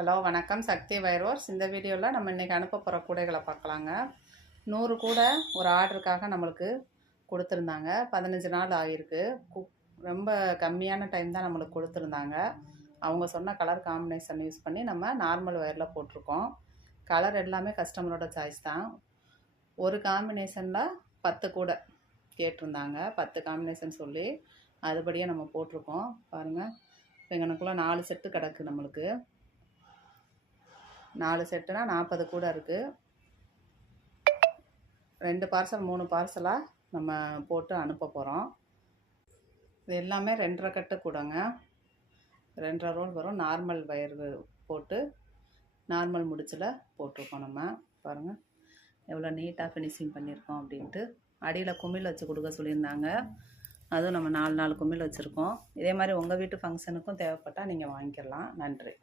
Hello வணக்கம், சக்தி வைரோர்ஸ். இந்த வீடியோவில் நம்ம இன்றைக்கி அனுப்ப போகிற கூடைகளை பார்க்கலாங்க. 100 கூடை ஒரு ஆர்டருக்காக நம்மளுக்கு கொடுத்துருந்தாங்க. 15 நாள் ஆகிருக்கு. ரொம்ப கம்மியான டைம் தான் நம்மளுக்கு கொடுத்துருந்தாங்க. அவங்க சொன்ன கலர் காம்பினேஷன் யூஸ் பண்ணி நம்ம நார்மல் ஒயரில் போட்டிருக்கோம். கலர் எல்லாமே கஸ்டமரோட சாய்ஸ் தான். ஒரு காம்பினேஷனில் 10 கூடை கேட்டிருந்தாங்க. 10 காம்பினேஷன் சொல்லி அதுபடியே நம்ம போட்டிருக்கோம். பாருங்கள், இப்போ எங்களுக்குள்ளே 4 செட்டு கிடக்கு. நம்மளுக்கு 4 செட்டுனா 40 கூடை இருக்குது. 2 பார்சல் 3 பார்சலாக நம்ம போட்டு அனுப்ப போகிறோம். இது எல்லாமே 2.5 கட்டு கூடைங்க. 2.5 ரோல் வரும். நார்மல் வயர் போட்டு நார்மல் முடிச்சில் போட்டிருக்கோம். நம்ம பாருங்கள் எவ்வளோ நீட்டாக ஃபினிஷிங் பண்ணியிருக்கோம் அப்படின்ட்டு. அடியில் குமிழ் வச்சு கொடுக்க சொல்லியிருந்தாங்க. அதுவும் நம்ம 4 குமிழ் வச்சுருக்கோம். இதே மாதிரி உங்கள் வீட்டு ஃபங்க்ஷனுக்கும் தேவைப்பட்டால் நீங்கள் வாங்கிக்கலாம். நன்றி.